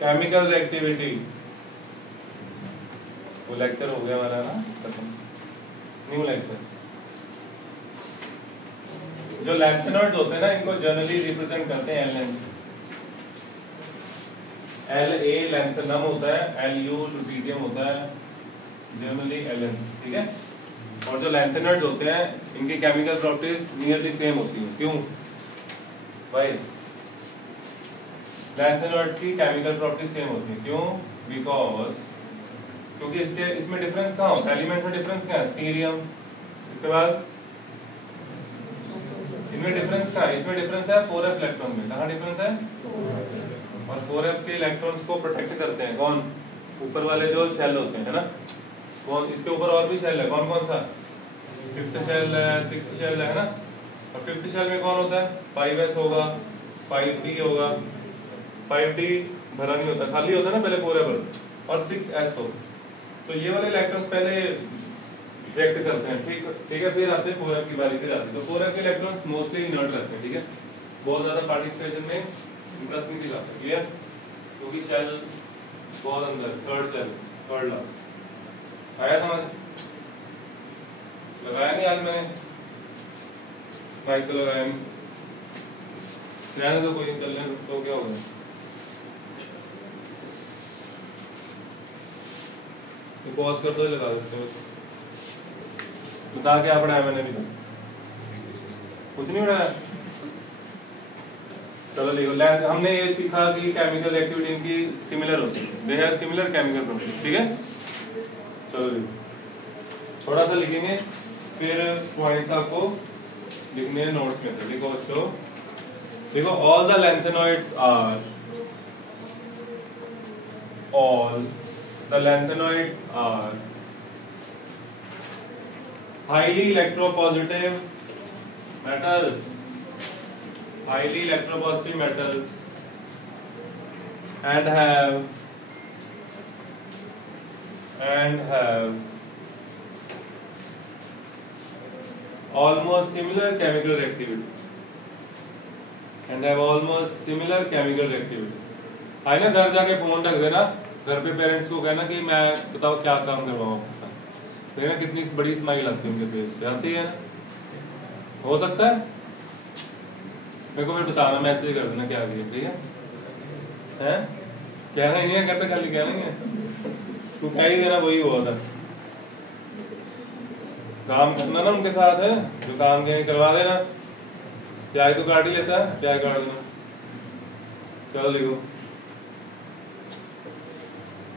Chemical reactivity, वो lecture हो गया हमारा ना खत्म, न्यू लेक्चर। जो लैंथेनॉइड्स होते हैं ना, इनको जनरली रिप्रेजेंट करते हैं एल से। एल ए लैंथेनम होता है, एल यू लुटिडियम होता है, जनरली एल एन, ठीक है। और जो लैंथेनॉइड्स होते हैं इनकी केमिकल प्रॉपर्टीज नियरली सेम होती है। क्यों भाई? लैंथेनॉइड्स की केमिकल प्रॉपर्टीज सेम होती है, क्यों? बिकॉज क्योंकि इसमें डिफरेंस कहाँ होता है? एलिमेंट में डिफरेंस क्या है? सीरियम। इसके बाद इनमें डिफरेंस कहाँ है? इसमें डिफरेंस है 4f इलेक्ट्रॉन में। कहाँ डिफरेंस है? और 4f के इलेक्ट्रॉन्स को प्रोटेक्ट करते हैं कौन? ऊपर वाले जो शेल होते हैं ना, कौन? इसके ऊपर और भी शेल है, कौन कौन सा? 5th शेल है, 6th शेल है ना। और 5th शेल में कौन होता है? 5s होगा, 5d होगा। 5d भरा नहीं होता, खाली होता है ना पहले 4f और 6s हो। तो ये वाले इलेक्ट्रॉन्स पहले रिएक्ट करते हैं, ठीक है। फिर आते हैं 4f की बारी, फिर आते हैं। तो 4f के इलेक्ट्रॉन्स मोस्टली इनर्ट रहते हैं, ठीक है। बहुत ज्यादा पार्टिसिपेशन में इंटरेस्ट नहीं दिखाते, क्लियर? क्योंकि शेल बहुत अंदर, थर्ड लास्ट। आया समझ? लगाया नहीं आज मैंने माइक तो लगाया नहीं, तो कोई नहीं, चलने तो क्या होगा? पॉज कर दो, लगा देते हो। बता क्या पढ़ाया मैंने अभी तक? कुछ नहीं पढ़ाया। चलो लिखो। हमने ये सीखा कि केमिकल एक्टिविटी इनकी सिमिलर होती है, they have similar chemical properties, ठीक है। चलो लिखो, थोड़ा सा लिखेंगे फिर पॉइंट्स आपको लिखने हैं नोट्स में। तो लिखो बच्चों, देखो all the lanthanoids are highly electropositive metals and have almost similar chemical reactivity आए ना, घर जाके फोन रख देना, घर पे पेरेंट्स को कहना कि मैं बताओ क्या काम करवाऊं आपके साथ। देखना कितनी बड़ी स्माइल आती है उनके फेस पे, आती है। हो सकता है मेरे को फिर बताना, मैसेज कर देना क्या किया, ठीक है? कहना ही है, घर पे खाली कहना ही है, तू कह ही देना वही हुआ था। काम करना ना उनके साथ है, जो काम कहीं करवा देना। प्याज तो काट ही लेता है, प्याज काट देना। चलो लिखो,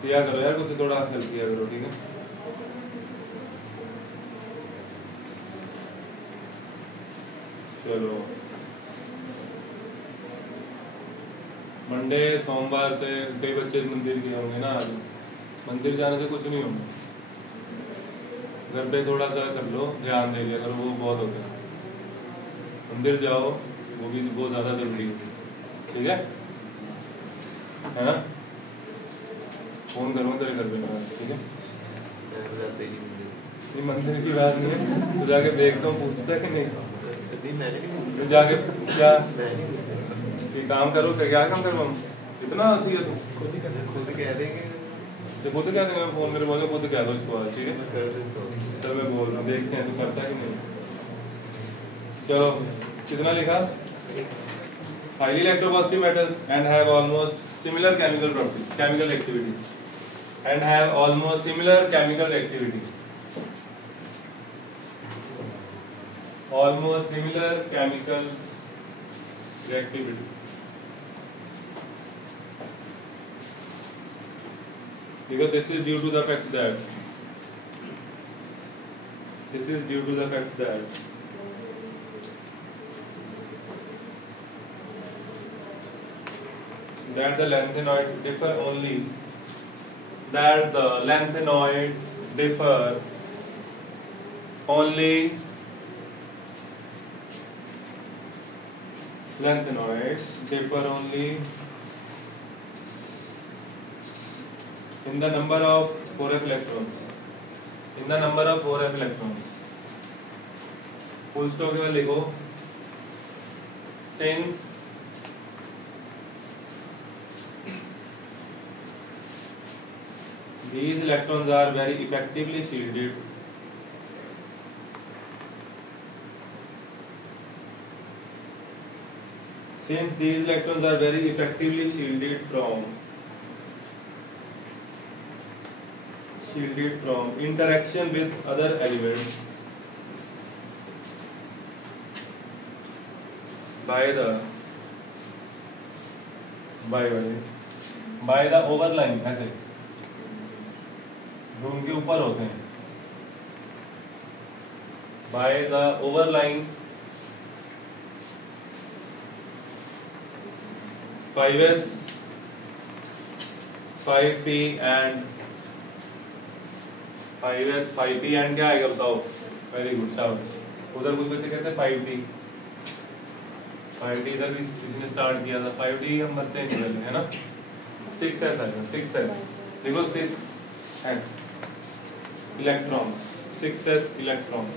किया करो यार, कुछ थोड़ा हेल्प किया करो, ठीक है। चलो मंडे सोमवार से कई बच्चे मंदिर गए होंगे ना, आज मंदिर जाने से कुछ नहीं होगा। घर पे थोड़ा सा कर लो, ध्यान दे लिया करो, वो बहुत होता है। मंदिर जाओ, वो भी बहुत ज्यादा जरूरी है, ठीक है ना? फोन करूँगा तेरे घर पे, ठीक है? नहीं मंदिर की बात नहीं है, तो जाके देखता हूँ, पूछता कि नहीं तो जाके क्या ये काम करो, क्या काम करवाऊँ? इतना अच्छी है, तुम खुद कह देंगे, जो खुद कह देंगे। फोन मेरे बोले खुद कह दो इसको, ठीक है? चल मैं बोल रहा हूँ, देखते हैं तो करता कि नहीं। चलो कितना लिखा? Highly electropositive metals and have almost similar chemical properties, chemical activity, and have almost similar chemical activity, almost similar chemical reactivity. Because this is due to the fact that the lanthanoids differ only, that the lanthanoids differ only in the number of 4f electrons. Full stop में लिखो, since these electrons are very effectively shielded since these electrons are very effectively shielded from interaction with other elements by the overlying, ऐसे जो उनके ऊपर होते हैं, by the overlying 5s 5p and 5s 5p and क्या आएगा बताओ? Very good, शाबाश। उधर कुछ बच्चे कहते हैं 5d, 5d इधर भी किसी ने स्टार्ट किया था, 5d हम भरते हैं पहले, है ना? 6s आएगा, 6s देखो, 6s electrons, 6s electrons.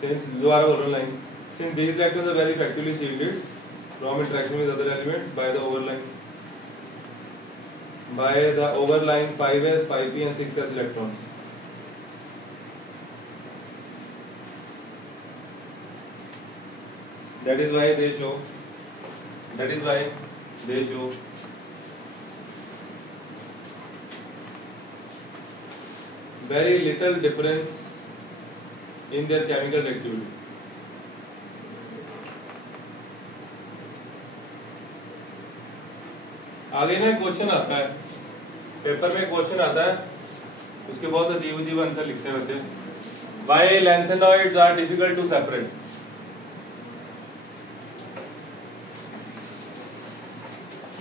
Since दोबारा बोल रहा हूँ line, since these electrons are very effectively shielded from interaction with other elements by the overlying 5s 5p and 6s electrons. That is why they show very little difference in their chemical activity. आगे में question आता है, paper में question आता है, उसके बहुत अजीब आंसर लिखते हैं बच्चे। Why lanthanoids are difficult to separate?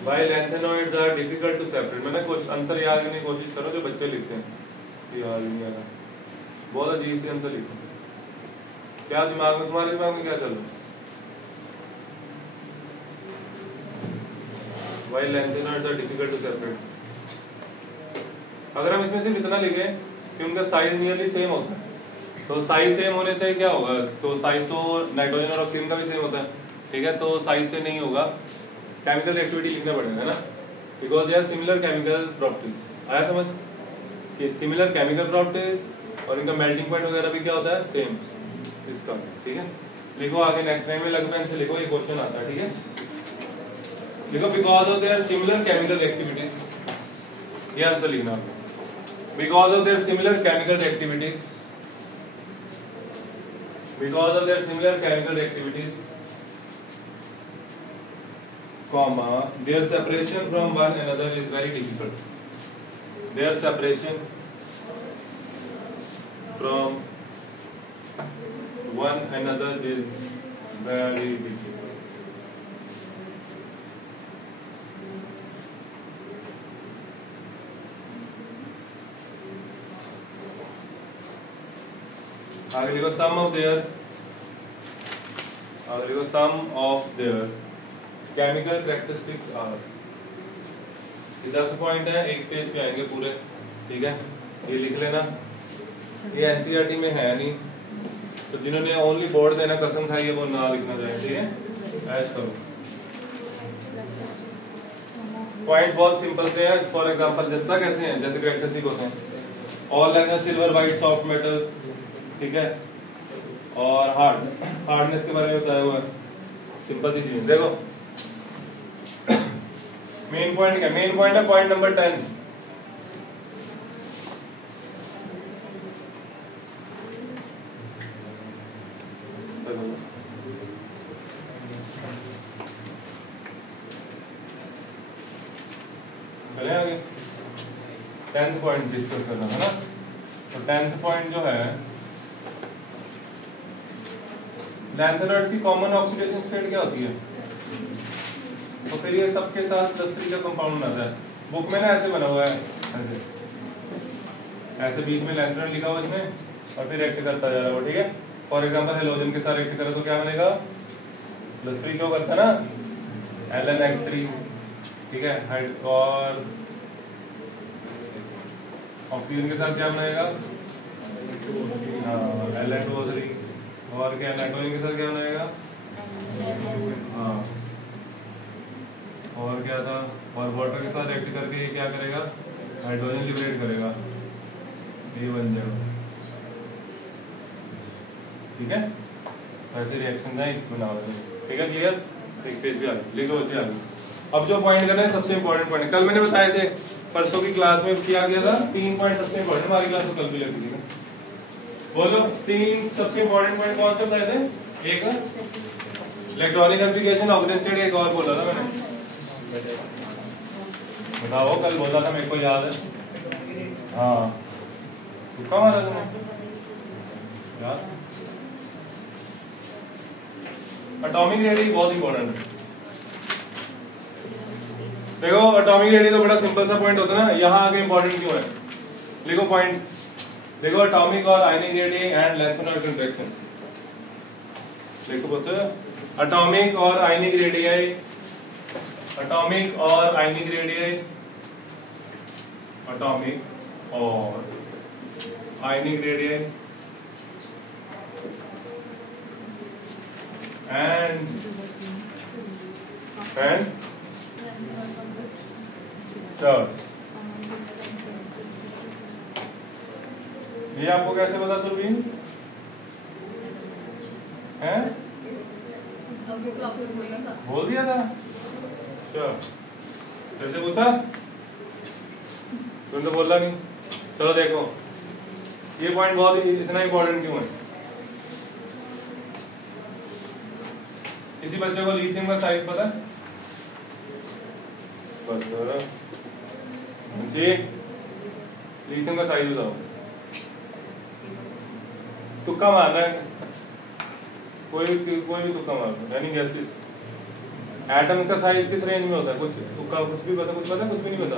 Why lanthanoids are difficult to separate? मैंने आंसर याद करने की कोशिश करो जो बच्चे लिखते हैं, याद नहीं आ रहा, बहुत अजीब से आंसर लिखते हैं। क्या दिमाग में, तुम्हारे दिमाग में क्या चल रहा है? Why lanthanoids are difficult to separate? अगर हम इसमें सिर्फ इतना लिखें कि उनका साइज नियरली सेम होता है, तो साइज सेम होने से क्या होगा? तो साइज तो नाइट्रोजन और ऑक्सीजन का भी सेम होता है, ठीक है? तो साइज से नहीं होगा, केमिकल एक्टिविटी लिखना पड़ेगा, है ना? Because they are similar chemical properties. आया समझ कि सिमिलर केमिकल प्रॉपर्टीज और इनका मेल्टिंग पॉइंट वगैरह भी क्या होता है? सेम इसका, ठीक है? लिखो आगे, नेक्स्ट टाइम में लग पेन से लिखो, ये क्वेश्चन आता है, ठीक है? लिखो because of their similar chemical activities, ये आंसर लिखना आपको। Because of their similar chemical activities, because of their similar chemical activities, comma, their separation from one another is very difficult. Their separation from one another is very difficult. आगे लिखो sum of their chemical characteristics are. 10 पॉइंट है, एक page पे आएंगे पूरे, ठीक है? ये लिख लेना, ये एनसीईआरटी में है नहीं, तो जिन्होंने ओनली बोर्ड देना कसम खाई है वो ना लिखना चाहिए, ठीक है? ऐश करो। पॉइंट बहुत सिंपल से है। फॉर एग्जांपल जनता कैसे हैं, जैसे कैरेक्टरिस्टिक होते हैं, all like silver white soft metals, ठीक है? और हार्डनेस के बारे में बताया हुआ है, सिंपल सी चीज। देखो मेन पॉइंट क्या, मेन पॉइंट है पॉइंट नंबर 10। चले आगे, 10th पॉइंट डिस्कस करना है ना। तो 10th पॉइंट जो है, लैंथेनॉइड्स की कॉमन ऑक्सीडेशन स्टेट क्या होती है? तो फिर ये सबके साथ +3 का कंपाउंड आता है। बुक में ना ऐसे बना हुआ है, ऐसे बीच में लैंथेनॉइड लिखा हुआ इसमें और फिर एक्ट करता जा रहा है वो, ठीक है? फॉर एग्जांपल हेलोजन के साथ एक्ट करे तो क्या बनेगा? +3 शो करता है ना, LnX3, ठीक है? और ऑक्सीजन के साथ क्या बनेगा? Ln2O3। और क्या नाइट्रोजन के साथ क्या बनेगा? हाँ, और क्या था, और वाटर के साथ रिएक्ट करके ये क्या करेगा, हाइड्रोजन लिबरेट करेगा, ये बन जाएगा। ठीक है, ऐसे रिएक्शन है बनाओ। ठीक है, क्लियर। एक पेज भी आगे लिखो बच्चे आगे। अब जो पॉइंट करना है सबसे इंपॉर्टेंट पॉइंट, कल मैंने बताए थे, परसों की क्लास में किया गया था 3 पॉइंट सबसे इंपॉर्टेंट, हमारी क्लास में कल भी लगी थी। बोलो 3 सबसे इंपॉर्टेंट पॉइंट कौन से बताए थे? एक इलेक्ट्रॉनिक एप्लीकेशन, ऑक्सीजन स्टेट, एक और बोला था मैंने, बताओ कल बोला था, मेरे को याद है। हाँ तुक्का मारा तुमने यार। एटॉमिक रेडी बहुत इंपॉर्टेंट है। देखो एटॉमिक रेडी तो बड़ा सिंपल सा पॉइंट होता है ना, यहाँ आगे इंपॉर्टेंट क्यों है, लिखो पॉइंट। देखो एटॉमिक और आयनिक रेडी एंड लैंथेनॉइड इंटरेक्शन, देखो बोलते हैं एटॉमिक और आयनिक रेडियाई, एटॉमिक और आयनिक रेडियाई, एटॉमिक और आयनिक रेडियाई एंड चार्ज। ये आपको कैसे पता सुरभीन है? बोल दिया था, अच्छा कैसे पूछा, तुम तो बोला नहीं। चलो देखो ये पॉइंट बहुत इतना इंपॉर्टेंट क्यों है। किसी बच्चे को लिथियम का साइज पता है? बस लिथियम का साइज बताओ, तुक्का मारना है, कोई भी तुक्का मारना, यानी गैसेस। एटम का साइज किस रेंज में होता है? कुछ तुक्का, कुछ भी पता, कुछ पता, कुछ भी नहीं पता।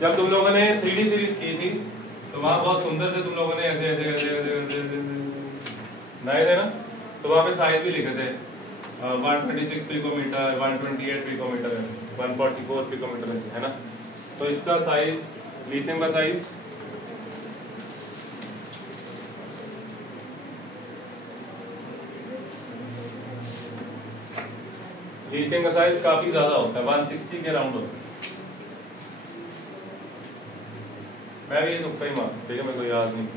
जब तुम लोगों ने 3D सीरीज की थी तो वहां बहुत सुंदर से तुम लोगों ने ऐसे ऐसे ऐसे बनाए थे ना, तो वहां पे साइज भी लिखे थे, 126 पिकोमीटर, 128 पिकोमीटर, 144 पिकोमीटर ऐसे, है ना। तो इसका साइज, लिथियम का साइज काफी ज्यादा होता है, 160 के अराउंड होता है। मैं भी ये तुक्का ही मार, ठीक है, मेरे को याद नहीं।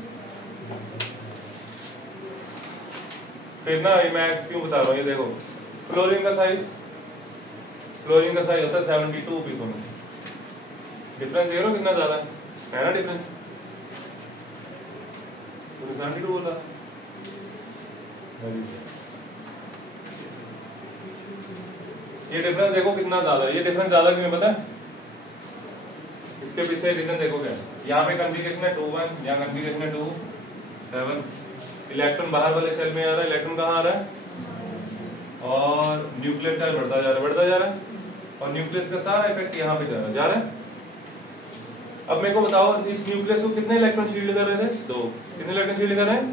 फिर ना मैं क्यों बता रहा हूँ, ये देखो क्लोरीन का साइज होता है 72 पिकोमीटर। डिफरेंस देख लो कितना ज्यादा है ना डिफरेंस, 72 बोला। ये डिफरेंस देखो कितना ज्यादा है। ये डिफरेंस ज्यादा क्यों है पता है? इसके पीछे रीजन देखो क्या, यहाँ पे कॉन्फ़िगरेशन है 2-1, यहाँ कॉन्फ़िगरेशन है 2-7। इलेक्ट्रॉन बाहर वाले सेल में आ रहा है, इलेक्ट्रॉन कहाँ आ रहा है, और न्यूक्लियर चार्ज बढ़ता जा रहा है, और न्यूक्लियस का सारा इफेक्ट यहाँ पे जा रहा है। अब मेरे को बताओ इस न्यूक्लियस को कितने इलेक्ट्रॉन शील्ड कर रहे थे? 2। कितने इलेक्ट्रॉन शील्ड कर रहे हैं?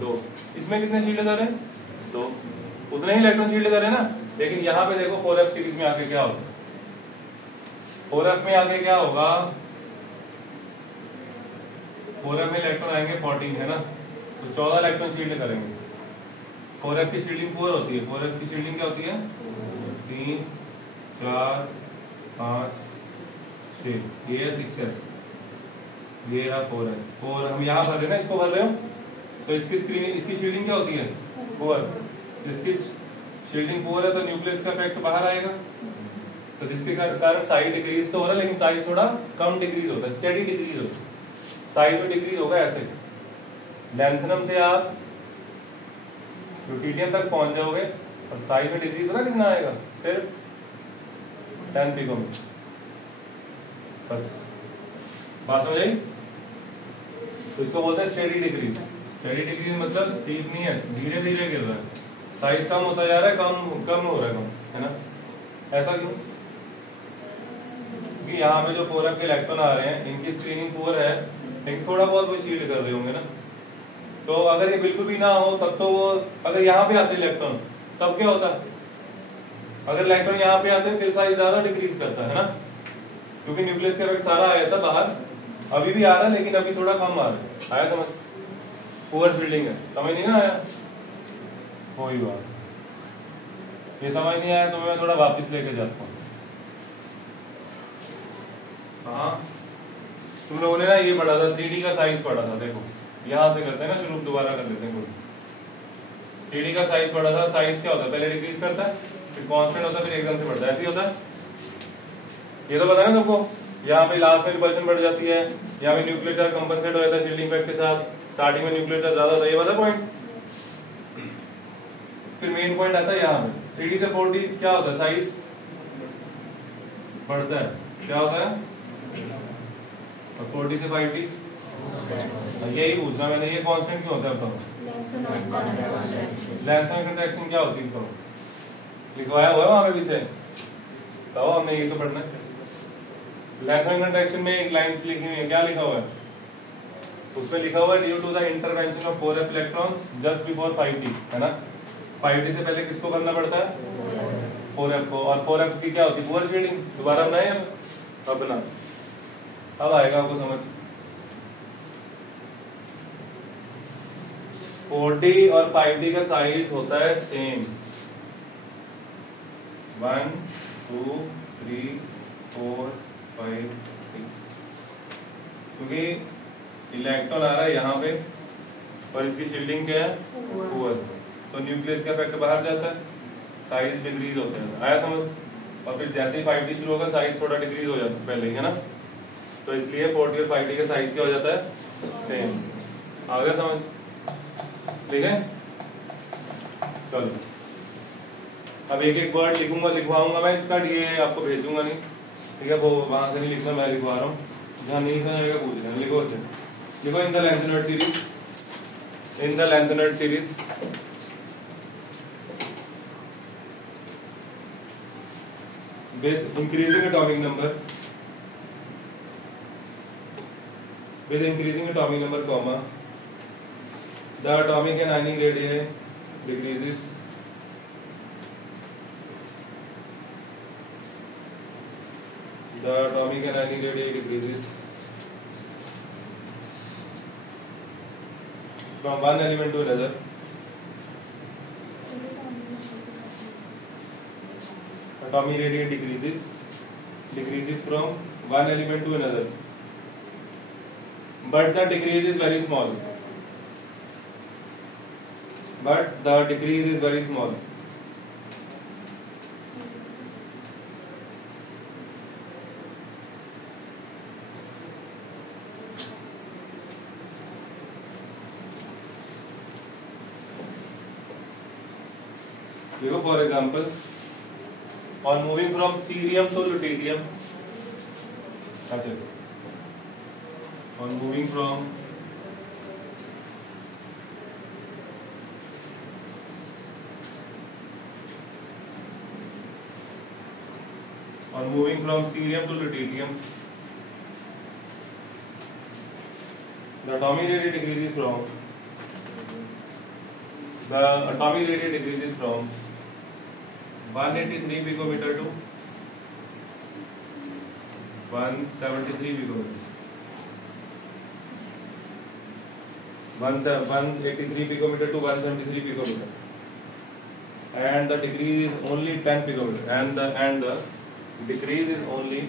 2। इसमें कितने शील्ड कर रहे हैं? 2। उतने ही इलेक्ट्रॉन शील्ड कर रहे हैं ना। लेकिन यहाँ पे देखो 4f सीरीज में आके क्या होगा, 4f में आगे क्या होगा, 4f में इलेक्ट्रॉन आएंगे 14, है ना, तो 14 इलेक्ट्रॉन शील्ड करेंगे। 4f की शील्डिंग पुअर होती है, 4f की शील्डिंग क्या होती है? 3, 4, 5, 6, ये है 6s, ये रहा 4h। 4 हम यहाँ भर रहे हैं ना, इसको भर रहे हो, तो इसकी शील्डिंग क्या होती है? पुअर। इसकी शील्डिंग पुअर है तो न्यूक्लियस का इफेक्ट बाहर आएगा, तो जिसके कारण साइज डिक्रीज तो हो रहा है, लेकिन साइज थोड़ा कम डिक्रीज होता है, स्टेडी डिक्रीज होता है, साइज में डिक्रीज होगा ऐसे। लैंथनम से आप ड्यूटेरियम तक पहुंच जाओगे और साइज में डिक्रीज होगा, कितना आएगा? सिर्फ 10 पिकोमीटर। बस बात समझ आई? तो इसको बोलते हैं स्टेडी डिक्रीज। स्टेडी डिक्रीज मतलब स्टीप नहीं है, धीरे धीरे गिर रहा है, साइज कम होता जा रहा है, कम हो रहा है ना। ऐसा क्यों? क्योंकि यहाँ पे जो 4f के इलेक्ट्रॉन आ रहे हैं, इनकी स्क्रीनिंग पुअर है, लेकिन थोड़ा बहुत वो शील्ड कर रहे होंगे ना। तो अगर ये बिल्कुल भी ना हो तब तो वो, अगर यहाँ पे आते इलेक्ट्रॉन तब क्या होता है? अगर इलेक्ट्रॉन यहाँ पे आते फिर साइज ज्यादा डिक्रीज करता है ना, क्योंकि न्यूक्लियस का इफेक्ट सारा आया था बाहर, अभी भी आ रहा है लेकिन अभी थोड़ा कम आ रहा है। आया समझ? पुअर शील्डिंग है, समझ नहीं ना आया? कोई बात ये समझ नहीं आया तो मैं थोड़ा वापस लेके जाता हूँ। हाँ तुम लोगों ने ना ये पढ़ा था 3D का साइज पढ़ा था। देखो यहां से करते हैं ना शुरू, दोबारा कर लेते हैं। 3D का साइज पढ़ा था। साइज क्या होता है? पहले डिक्रीज करता है, फिर कांस्टेंट होता है, फिर एकदम से बढ़ता है। ऐसे ही होता है, ये तो पता है सबको। यहाँ पे लास्ट में रिपल्शन बढ़ जाती है, यहाँ पे न्यूक्लियर चार्ज कंपनसेट हो जाता है शील्डिंग इफेक्ट के साथ। स्टार्टिंग में न्यूक्लियर चार्ज ज्यादा होता है, ये वाला पॉइंट। फिर मेन पॉइंट आता है यहाँ पे 3D से 4D क्या होता है? साइज बढ़ता है। क्या होता है? और 4D से 5D यही पूछना मैंने, ये कांस्टेंट क्यों होता है बताओ? लेंथ ऑफ कंट्रैक्शन क्या होती है तो लिखवाया हुआ है वहां पे पीछे, बताओ। हमने ये तो पढ़ना है। लेंथ ऑफ कंट्रैक्शन में एक लाइंस लिखी हुई है, क्या लिखा हुआ है उसमें? लिखा हुआ है due to the intervention of 4f electrons just before 5d, है ना। 5d से पहले किसको करना पड़ता है? 4f को। और 4f की क्या होती है? Poor shielding. दोबारा बनाए अब बना, अब आएगा आपको समझ। 4D और 5D का साइज होता है सेम। 1 2 3 4 5 6, क्योंकि इलेक्ट्रॉन आ रहा है यहाँ पे और इसकी शील्डिंग क्या है? पुअर। तो न्यूक्लियस का इफेक्ट बाहर जाता है, साइज डिक्रीज होता है। आया समझ? और फिर जैसे ही 5D शुरू होगा साइज थोड़ा डिक्रीज हो जाता है पहले ही, है ना। तो इसलिए 4D और 5D का साइज क्या हो जाता है? सेम। आ गया समझ? ठीक है, चलो अब एक एक वर्ड लिखूंगा, लिखवाऊंगा मैं इसका, ये आपको भेज दूंगा नहीं, ठीक है। वो वहां से नहीं लिखना, मैं लिखवा रहा हूँ। जहाँ नहीं समझेगा पूछ लेना। लिखो लिखो in the lanthanoid series, in the lanthanoid series with increasing atomic number, with increasing atomic number, comma, the atomic and ionic radii decreases, the atomic and ionic radii decreases from one element to another. Atomic radii decreases from one element to another, but the decrease is very small. But the decrease is very small. देखो for example, on moving from cerium to lutetium, अच्छा, on moving from cerium to lutetium, the atomic radii decreases from 183 picometer to 173 picometer. 183 picometer to 173 picometer, and the decrease is only 10 picometer, and the decrease is only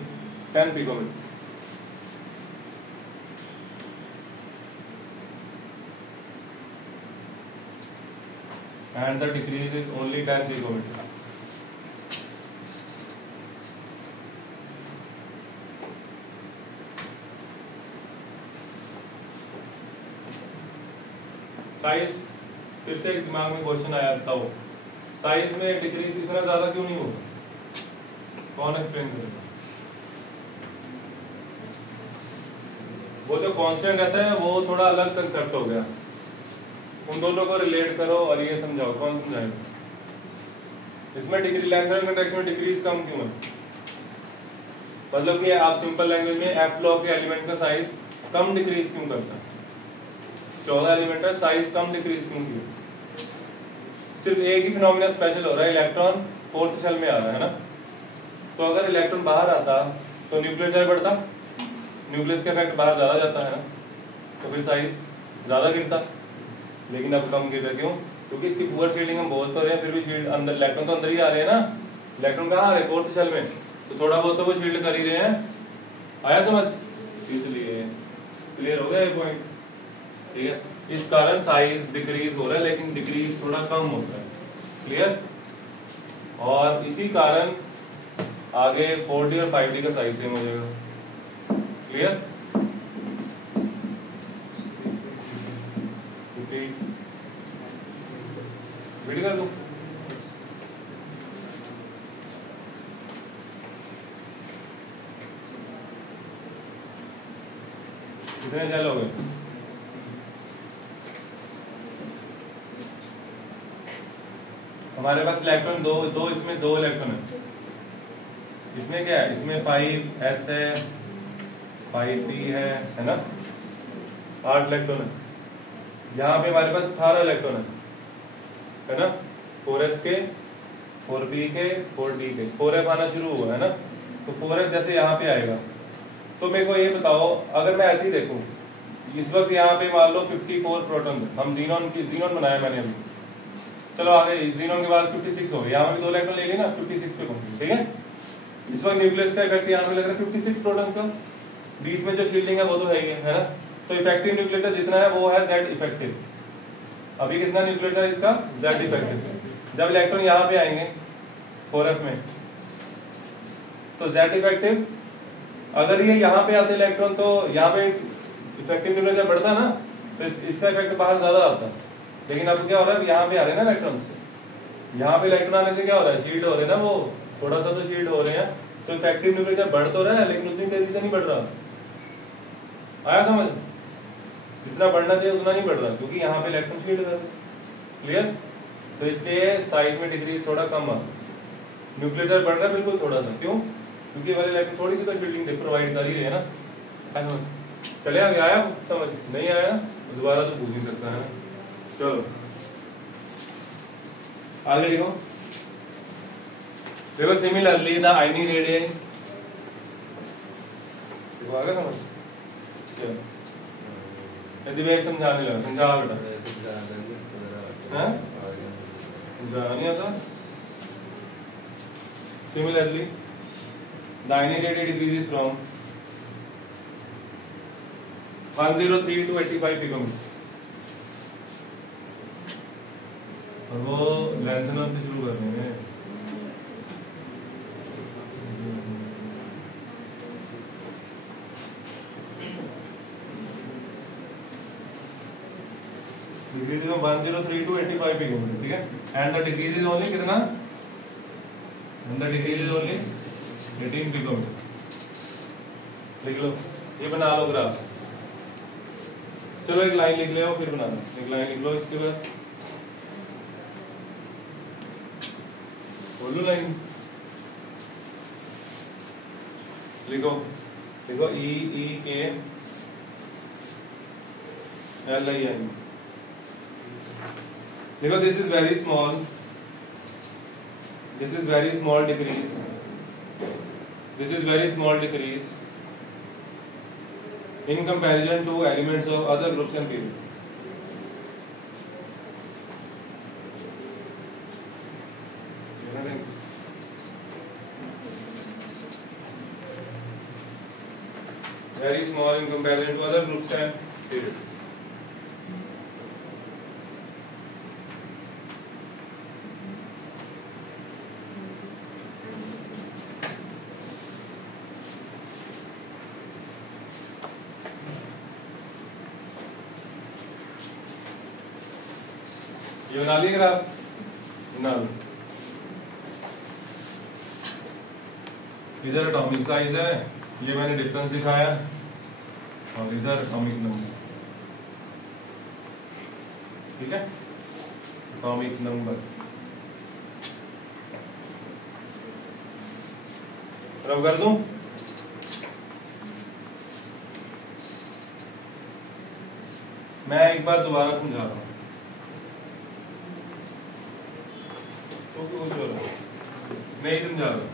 10 picometer. And the decrease is only 10 picometer. Size, फिर से एक दिमाग में question आया था, वो size में decrease इतना ज्यादा क्यों नहीं होगा? कौन एक्सप्लेन करेगा? वो जो कांस्टेंट रहता है वो थोड़ा अलग कंसेप्ट हो गया, उन दोनों को रिलेट करो और ये समझाओ। कौन समझाएगा? इसमें डिक्रीज, लेंथ ऑफ कंट्रैक्शन में डिक्रीज कम क्यों है? मतलब कि आप सिंपल लैंग्वेज में एफ ब्लॉक के एलिमेंट का साइज कम डिक्रीज क्यों करता है? 14 एलिमेंट है, साइज कम डिक्रीज क्यों किया? सिर्फ एक ही फिनोमिना स्पेशल हो रहा है, इलेक्ट्रॉन फोर्थ शेल में आ रहा है ना। तो अगर इलेक्ट्रॉन बाहर आता तो न्यूक्लियर चार्ज बढ़ता, न्यूक्लियस का इफेक्ट बाहर ज्यादा जाता है ना, तो फिर साइज ज्यादा गिरता। लेकिन अब कम गिर रहा, क्यों? क्योंकि इसकी पुअर शील्डिंग हम बोल तो रहे हैं, फिर भी शील्ड अंदर, इलेक्ट्रॉन तो अंदर ही आ रहे हैं ना, इलेक्ट्रॉन कहाँ आ रहे हैं, फोर्थ शेल में, तो थोड़ा बहुत तो वो शील्ड कर ही रहे हैं। आया समझ? इसलिए क्लियर हो गया ये पॉइंट, ठीक है। इस कारण साइज डिक्रीज हो रहा है, लेकिन डिक्रीज थोड़ा कम होता है, क्लियर। और इसी कारण आगे 4D और 5D का साइज सेम हो जाएगा, क्लियर। वीडियो कर दूं? कितने शेल हो गए? हमारे पास इलेक्ट्रॉन दो इसमें दो इलेक्ट्रॉन है। इसमें क्या है, इसमें 5s है, 5p है ना, 8 इलेक्ट्रॉन है। यहाँ पे हमारे पास 18 इलेक्ट्रॉन है ना, 4s के, 4p के, 4d के, 4f आना शुरू हुआ है ना, तो 4f जैसे यहाँ पे आएगा, तो मेरे को ये बताओ, अगर मैं ऐसे ही देखूं, इस वक्त यहाँ पे मान लो 54 प्रोटॉन, हम जीनोन बनाया मैंने अभी, चलो आगे जीनोन के बाद 56 हो गया, यहाँ पे 2 इलेक्ट्रॉन ले लिए ना, 56 पे पहुंचे, ठीक है। इस वक्त न्यूक्लियस का इफेक्ट यहाँ पे लग रहा है 56 प्रोटॉन्स का, बीच में जो शील्डिंग है वो तो है ही है ना, तो इफेक्टिव न्यूक्लियर जितना है वो है Z इफेक्टिव। अभी कितना न्यूक्लियर है इसका, Z इफेक्टिव। जब इलेक्ट्रॉन यहाँ पे आएंगे 4f में, तो Z इफेक्टिव, अगर ये यहाँ पे आते इलेक्ट्रॉन तो यहाँ पे इफेक्टिव न्यूक्लियर बढ़ता ना, तो इसका इफेक्ट बाहर ज्यादा आता। लेकिन अब क्या हो रहा है, यहाँ पे आ रहे हैं ना इलेक्ट्रॉन, यहाँ पे इलेक्ट्रॉन आने से क्या हो रहा है, शील्ड हो रहे हैं ना, वो थोड़ा सा तो शील्ड हो रहे हैं, तो इफेक्टिव न्यूक्लियर बढ़ तो रहा है, लेकिन उतनी तेजी से नहीं बढ़ रहा। आया समझ? जितना बढ़ना चाहिए उतना नहीं बढ़ रहा, क्योंकि यहाँ पे इलेक्ट्रॉन शील्ड कर, क्लियर। तो इसलिए साइज में डिक्रीज थोड़ा कम आता, न्यूक्लियर बढ़ रहा है बिल्कुल थोड़ा सा, क्यों? क्योंकि वाले इलेक्ट्रॉन थोड़ी सी तो शील्डिंग प्रोवाइड कर ही रहे हैं ना। चले आगे, आया समझ? नहीं आया तो दोबारा तो पूछ नहीं सकता है। चलो आगे लिखो, देखो सिमिलरली द आयनी रेडियस, देखो आगे समझ, यदि वे समझाने लगा, समझा बेटा, समझा नहीं आता। Similarly the ionic radius decreases from 103 to 85 picometer, और वो लैंथनॉन से शुरू कर रहे हैं। डिक्रीज फ्रॉम 103 to 85 पिकोमीटर, ठीक है। And the decrease is only कितना, and the decrease is only 18 picometer. लिख लो, ये बना लो ग्राफ। चलो एक लाइन लिख लो, फिर बनाना, एक लाइन लिख लो, इसके बाद बोलो लाइन लिखो, देखो ई के एल आई एन, देखो this is very small, this is very small decrease, this is very small decrease in comparison to elements of other groups and periods. Very small in comparison to other groups and periods. ये बना लिया graph, बना लो। इधर atomic size है, ये मैंने difference दिखाया, और इधर एटॉमिक नंबर, ठीक है, एटॉमिक नंबर। रब कर दूं, मैं एक बार दोबारा समझा रहा हूं, नहीं समझा रहा,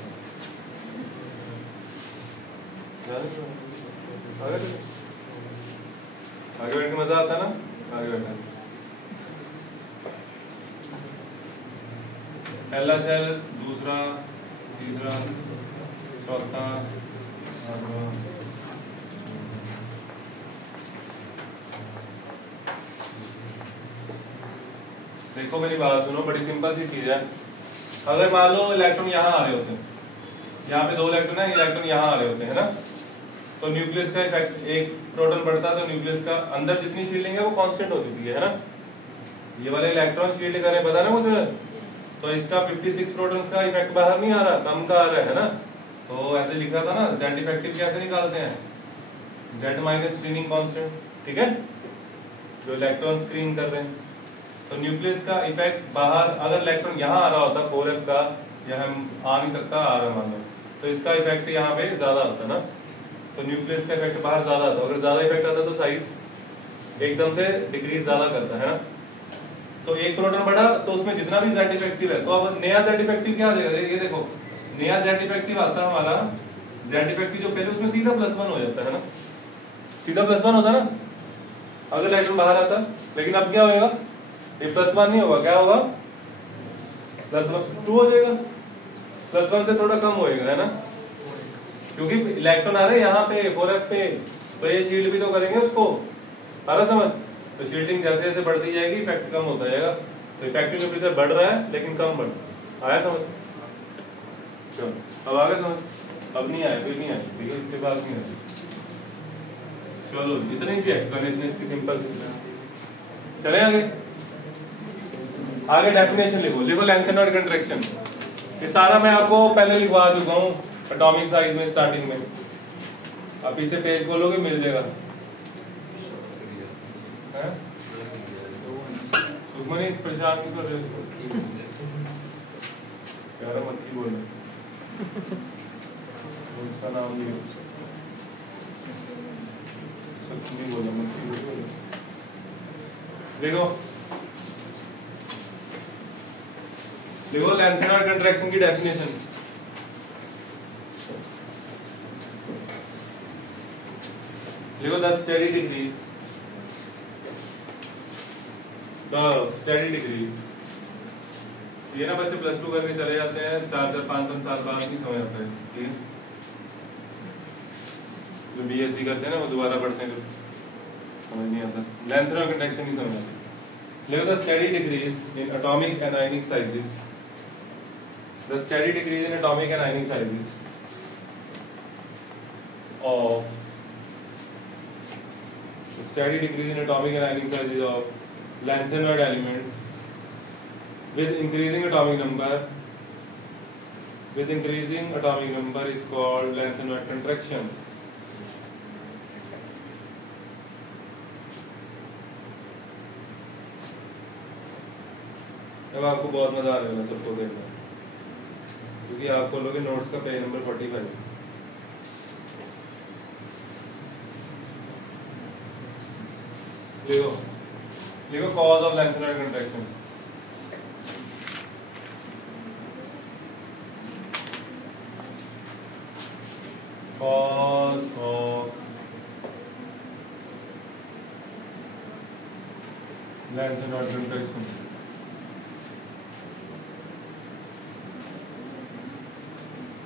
आगे बैठ के मजा आता ना, आगे बैठा। पहला शेल, दूसरा, तीसरा, चौथा, देखो मेरी बात सुनो, बड़ी सिंपल सी चीज है। अगर मान लो इलेक्ट्रॉन यहाँ आ रहे होते हैं, यहाँ पे 2 इलेक्ट्रॉन है, इलेक्ट्रॉन यहाँ आ रहे होते हैं, है ना, तो न्यूक्लियस का इफेक्ट, एक प्रोटॉन बढ़ता है तो न्यूक्लियस का अंदर जितनी शील्डिंग है वो कांस्टेंट हो चुकी है ना। ये वाले इलेक्ट्रॉन शील्ड कर रहे हैं, पता ना मुझे, तो इसका 56 प्रोटॉन्स का इफेक्ट बाहर नहीं आ रहा, कम का आ रहा है ना। तो ऐसे लिखा था ना, जेड इफेक्टिव कैसे निकालते हैं, जेड माइनस स्क्रीनिंग कांस्टेंट, ठीक है, जो इलेक्ट्रॉन स्क्रीन कर रहे हैं। तो न्यूक्लियस का इफेक्ट बाहर, अगर इलेक्ट्रॉन यहाँ आ रहा होता 4f का, या हम आ नहीं सकता, आ रहा मान लो, तो इसका इफेक्ट यहाँ पे ज्यादा होता ना, तो न्यूक्लियस का इफेक्ट बाहर ज्यादा आता। अगर ज्यादा इफेक्ट आता तो साइज एकदम से डिक्रीज ज्यादा करता है ना। तो एक प्रोटॉन बढ़ा तो उसमें जितना भी जेड इफेक्टिव है, तो अब नया जेड इफेक्टिव क्या आ जाएगा, ये देखो नया जेड इफेक्टिव आता है हमारा, जेड इफेक्टिव जो पहले उसमें सीधा +1 हो जाता है ना, सीधा +1 होता ना अगर इलेक्ट्रॉन बाहर आता। लेकिन अब क्या होगा, ये +1 नहीं होगा, क्या होगा, +2 हो जाएगा, +1 से थोड़ा कम होएगा, है ना, क्योंकि इलेक्ट्रॉन आ रहे हैं यहाँ पे 4f पे, तो ये शील्ड भी तो करेंगे उसको, आ रहा समझ। तो शील्डिंग जैसे जैसे बढ़ती जाएगी इफेक्ट कम होता जाएगा। तो इफेक्टिव टेम्परेचर बढ़ रहा है लेकिन कम बढ़ आया समझ, चलो अब आ गया समझ, अब नहीं आया, फिर नहीं आया, ठीक है, इसके बाद नहीं आया। चलो इतनी सी एक्सप्लेनेशन इसकी, सिंपल सी। चले आगे, आगे डेफिनेशन लिखो, लिखो लैंथेनॉइड कंट्रैक्शन। ये सारा मैं आपको पहले लिखवा चुका हूँ एटॉमिक साइज में, स्टार्टिंग में। अब पीछे पेज खोलोगे मिल जाएगा। सुखमनी परेशान नहीं कर रहे उसको, प्यारा मत की बोले, उसका नाम नहीं बोला, मत की बोले। देखो देखो लैंथेनॉइड कंट्रैक्शन की डेफिनेशन, देखो द स्टेडी डिक्रीज, ये ना बच्चे +2 करके चले जाते हैं, 4-4, 5-5 साल बाद नहीं समझ आता है, ठीक है, जो BSc करते हैं ना वो दोबारा पढ़ते हैं, समझ नहीं आता, लैंथेनॉइड कंट्रैक्शन नहीं समझ आती। देखो the steady decrease in atomic and ionic sizes, the steady decrease in atomic and ionic sizes of lanthanide elements with increasing atomic number is called lanthanide contraction. अब आपको बहुत मजा आ रहा है सबको देखना, क्योंकि आप खोलोगे नोट्स का पेज नंबर 45। लिखो लिखो cause of lanthanoid contraction. Cause of lanthanoid contraction.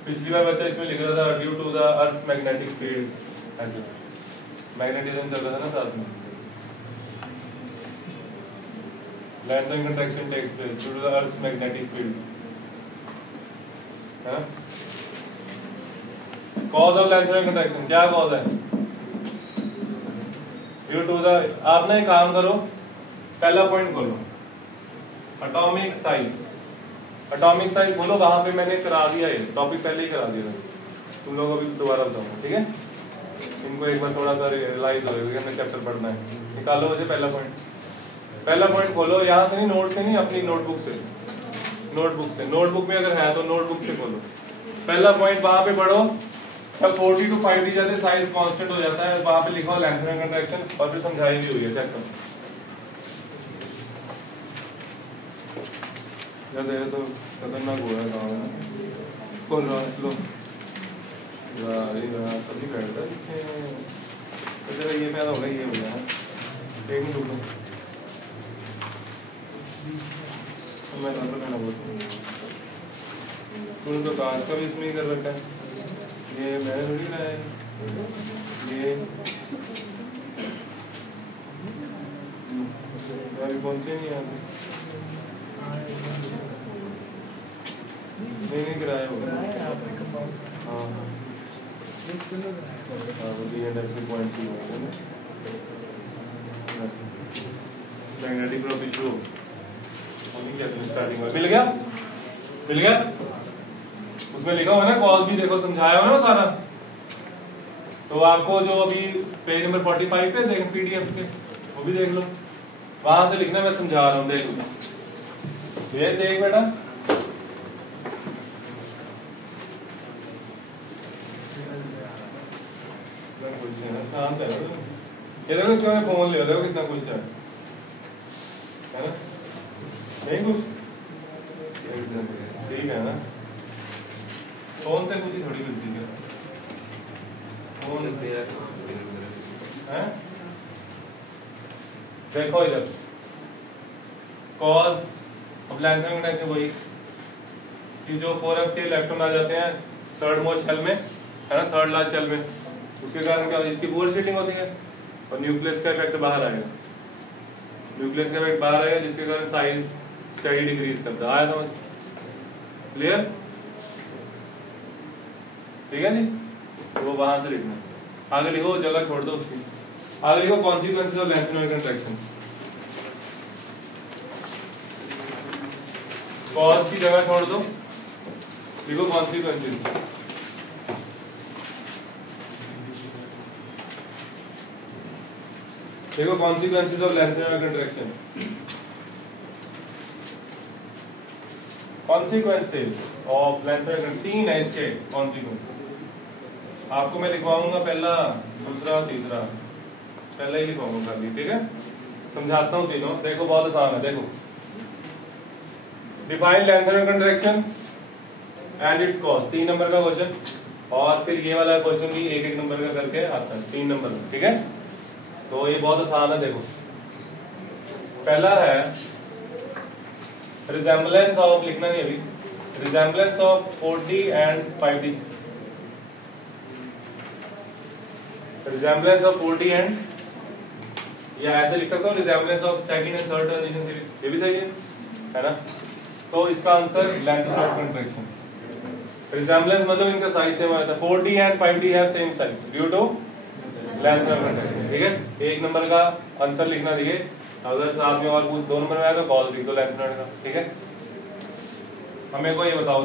पिछली बार बच्चा इसमें लिख रहा था due to the earth magnetic field, ऐसे मैग्नेटिज्म चल रहा था ना साथ में। Lanthanoid contraction takes place due to the earth magnetic field, है ना। कॉज ऑफ लैंथेनॉइड कंट्रैक्शन, क्या कॉज है, ड्यू टू द, आप ना एक काम करो, पहला पॉइंट खोलो एटॉमिक साइज। एटॉमिक साइज बोलो, वहां पे मैंने करा दिया, ये टॉपिक पहले ही करा दिया, तुम लोगों को भी दोबारा बताऊंगा, ठीक है। इनको एक बार थोड़ा सा रियलाइज हो जाएगा, हमें चैप्टर पढ़ना है। निकालो मुझे पहला पॉइंट खोलो, यहाँ से नहीं, नोट से नहीं, अपनी नोटबुक से, नोटबुक में अगर है तो नोटबुक से खोलो। पहला पॉइंट वहां पे पढ़ो, जब 40 to 5 जाते साइज कांस्टेंट हो जाता है, वहां पे लिखा हो लैंथेनॉइड कंट्रैक्शन, और फिर समझाई भी हुई है, चेक करो। तो खतरनाक हो रहा है काम, खोल रहा है, लो कभी बैठता है, ये पैदा होगा, ये हो गया, एक मिनट रुको, मैं बोलता हूँ। तूने तो कांच का भी इसमें ही कर रखा है, ये मैंने थोड़ी बनाया है, ये अभी पहुंचे नहीं यहाँ पे, नहीं गिराया होगा। हाँ वो पॉइंट ही होगा ना, मैग्नेटिक प्रोब इशू स्टार्टिंग में मिल गया, मिल गया। उसमें लिखा हुआ है ना कॉज भी, देखो समझाया हुआ ना सारा। तो आपको जो अभी पेज नंबर 45 पे देख पीडीएफ के, वो भी देख लो, वहां से लिखना, मैं समझा रहा हूँ। देख लो ये देख बेटा, शांत है। ये देखो इसका मैं फोन ले, देखो कितना कुछ है ना, नहीं कुछ ठीक है ना। फोन से कुछ ही थोड़ी मिलती है, फोन है। देखो इधर कॉज अब लैंथनिंग ऐसे वही कि जो 4f के इलेक्ट्रॉन आ जाते हैं थर्ड मोस्ट शेल में, है ना, थर्ड लार्ज शेल में, उसके कारण क्या होता है, इसकी ओवर शीटिंग होती है और न्यूक्लियस का इफेक्ट बाहर आएगा, न्यूक्लियस का इफेक्ट बाहर आएगा, जिसके कारण साइज स्टडी डिक्रीज करता है। आया समझ, क्लियर, ठीक है जी। तो वो वहां से लिखना, आगे लिखो, जगह छोड़ दो उसकी, आगे लिखो consequences of lanthanoid contraction. Cause की जगह छोड़ दो, लिखो कॉन्सिक्वेंसेस। देखो consequences of lanthanoid contraction, consequences of lanthanoid, 3 है इसके कॉन्सिक्वेंस। आपको मैं लिखवाऊंगा पहला, दूसरा, तीसरा, पहला ही लिखवाऊंगा अभी, ठीक है। समझाता हूँ तीनों, देखो बहुत आसान है। देखो define lanthanoid contraction and it's cause, 3 number का क्वेश्चन, और फिर ये वाला क्वेश्चन भी 1-1 नंबर का करके आता है, 3 नंबर का, ठीक है। तो ये बहुत आसान है। देखो पहला है रिजेम्बलेंस ऑफ, लिखना नहीं अभी, resemblance of 4D and 5D, resemblance of 4D and, या ऐसे लिख सकता हूँ resemblance of second and third transition series, ये भी सही है ना। तो इसका आंसर लैंथेनॉइड कंट्रैक्शन। रिजेम्बलेंस मतलब इनका साइज सेम आता है, 4D and 5D have same size due to lanthanoid contraction, ठीक है। 1 नंबर का आंसर लिखना दिए, अगर साथ में और कुछ 2 नंबर में आया तो कॉज लिख दो लैंथेनॉइड का, ठीक है। हमें को ये बताओ,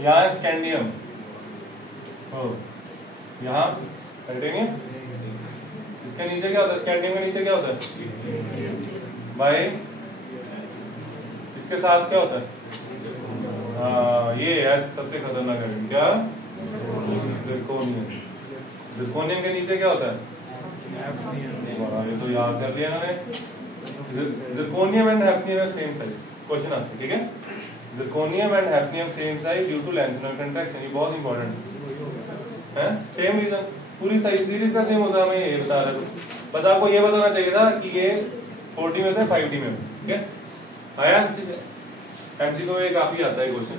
यहाँ स्कैंडियम, यहाँ टाइटेनियम, इसके नीचे क्या होता है, स्कैंडियम के नीचे क्या होता है भाई, इसके साथ क्या होता है, हाँ ये है सबसे खतरनाक है, क्या, जिरकोनियम। जिरकोनियम के नीचे क्या होता है, ये तो याद कर लिया मैंने। Zirconium and hafnium same size, question आता है, ठीक है। Zirconium and hafnium same size due to lanthanoid contraction, ये बहुत इंपॉर्टेंट है। सेम रीजन, पूरी साइज सीरीज का सेम होता है, मैं ये बता रहा था बस आपको ये बताना चाहिए था कि ये 4D में था 5D में, ठीक है। आया एमसीक्यू में काफी आता है क्वेश्चन।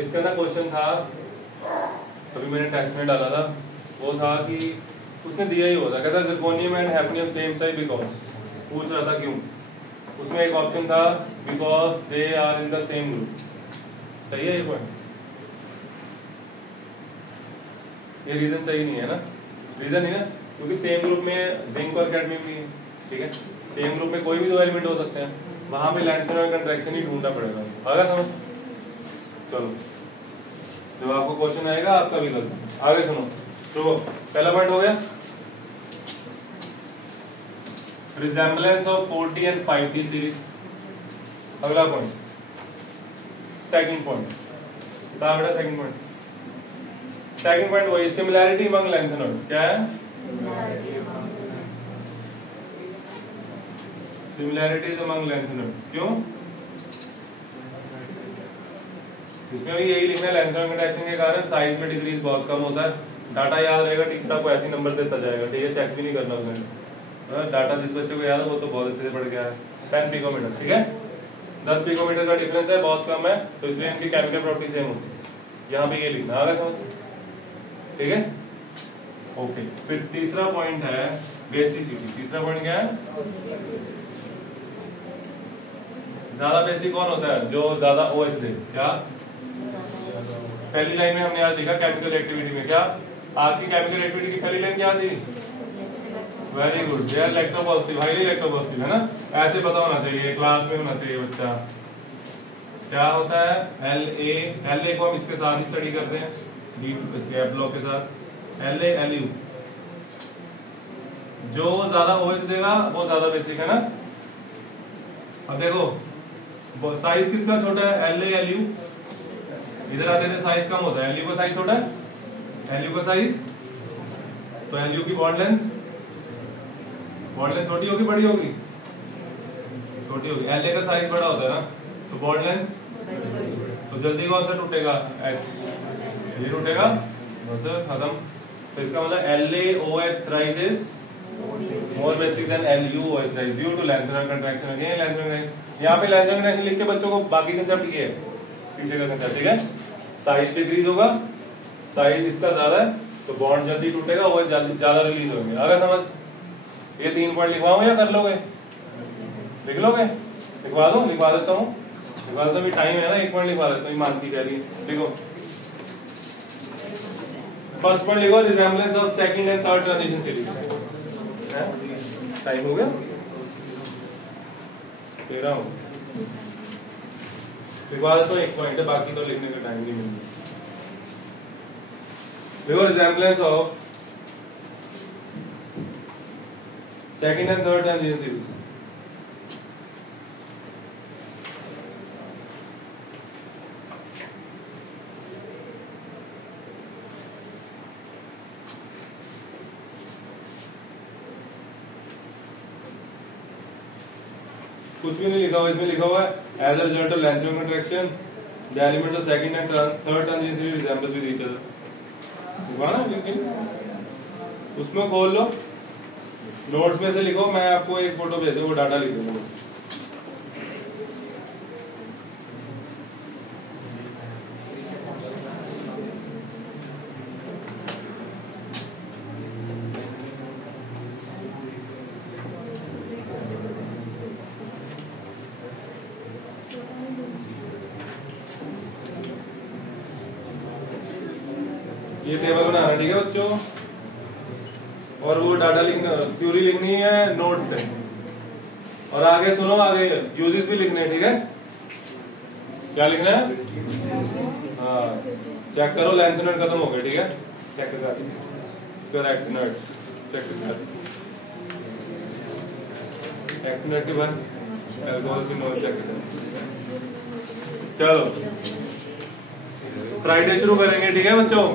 इसका ना क्वेश्चन था, अभी मैंने टेस्ट में डाला था, वो था कि उसने दिया ही होता, कहता zirconium and hafnium same size because, पूछ रहा था क्यों। उसमें एक ऑप्शन था because they are in the same group, सही है ये पॉइंट, ये रीजन सही नहीं है ना, रीजन नहीं ना, क्योंकि सेम ग्रुप में जिंक और कैडमियम भी है, ठीक है। सेम ग्रुप में कोई भी 2 एलिमेंट हो सकते हैं, वहां पे लैंथेनॉइड कंट्रैक्शन ही ढूंढना पड़ेगा, आगे समझ। चलो जब आपको क्वेश्चन आएगा आपका भी गलत, आगे सुनो। तो पहला पॉइंट हो गया resemblance of 4D and 5D series. अगला पॉइंट, सेकंड पॉइंट, बता बेटा सेकंड पॉइंट। सेकंड पॉइंट वही सिमिलैरिटी अमंग लेंथेनर्स। क्या है? Similarities among lanthanons. क्यों? इसमें भी यही लिखना है, लेंथेनर कंट्रैक्शन के कारण साइज में डिक्रीज बहुत कम होता है। डाटा याद रहेगा, टीचर आपको ऐसे नंबर देता जाएगा, ठीक है, चेक भी नहीं करना उसने। डाटा जिस बच्चे को याद है वो तो बहुत अच्छे से पढ़ गया है। 10 पिकोमीटर, ठीक है, 10 पिकोमीटर का डिफरेंस है, बहुत कम है, तो इसलिए इनकी केमिकल प्रॉपर्टी सेम होती है। यहाँ पे ये लिखना आगे समझ, ठीक है, ओके। फिर तीसरा पॉइंट है बेसिसिटी। तीसरा पॉइंट क्या है? ज्यादा बेसिक कौन होता है? जो ज्यादा OH दे। क्या? पहली लाइन में हमने आज देखा केमिकल एक्टिविटी में, क्या आज की केमिकल एक्टिविटी की पहली लाइन क्या थी? Very good, they are electropositive, highly electropositive, है ना? ऐसे पता होना चाहिए, क्लास में होना चाहिए बच्चा। क्या होता है? LA को हम इसके साथ ही स्टडी करते हैं, गैप ब्लॉक के साथ। LU जो ज्यादा OH देगा वो ज्यादा बेसिक है ना। अब देखो साइज किसका छोटा है? LU। इधर आते थे साइज कम होता है, LU का साइज छोटा है, LU का साइज, तो LU की बॉन्ड लेंथ छोटी होगी बड़ी होगी? छोटी होगी। LA का साइज बड़ा होता है ना, तो बॉन्ड लेंथ, तो जल्दी कौन सा टूटेगा? H, ये टूटेगा, बस खत्म। तो इसका मतलब LaOH thrice is more basic than LuOH thrice due to lengthener contraction। Again lengthener contraction, यहाँ पे lengthener contraction लिख के बच्चों को बाकी कंसेप्ट ये है, पीछे का कंसेप्ट, ठीक है। साइज डिक्रीज होगा, साइज इसका ज्यादा है तो बॉन्ड जल्दी टूटेगा, OH ज्यादा रिलीज होंगे। आगे समझ? ये 3 पॉइंट लिखवाऊं या कर लोगे? लिख लोगे? लिखवा दो, लिखवा देता हूँ, लिखवा देता हूँ, टाइम है ना, 1 पॉइंट लिखवा देता हूँ। मानसी कह रही है, देखो फर्स्ट पॉइंट लिखो, resemblance of second and third transition series. Time हो गया 13 हो, लिखवा देता हूँ, 1 पॉइंट है, बाकी तो लिखने का टाइम नहीं मिलेगा। देखो resemblance of second and third transition series. कुछ भी नहीं लिखा हुआ, इसमें लिखा हुआ है as a result of lanthanon contraction the elements of second and third transition series resemble with each other. हुआ ना? लेकिन उसमें खोल लो, नोट्स में से लिखो, मैं आपको एक फोटो भेज दूं, वो डाटा लिख दूंगा। ये टेबल बनाना, ठीक है बच्चों, और वो डाटा लिखना, थ्योरी लिखनी है नोट से, और आगे सुनो, आगे यूजेस भी लिखने हैं, ठीक है। क्या लिखना है? हाँ, चेक करो, लेंथेनर खत्म हो गए, ठीक है, चेक कर, इसके बाद एक्टिनर्स चेक कर, एक्टिनर के बाद अल्कोहल की नोट चेक कर। चलो फ्राइडे शुरू करेंगे, ठीक है बच्चों।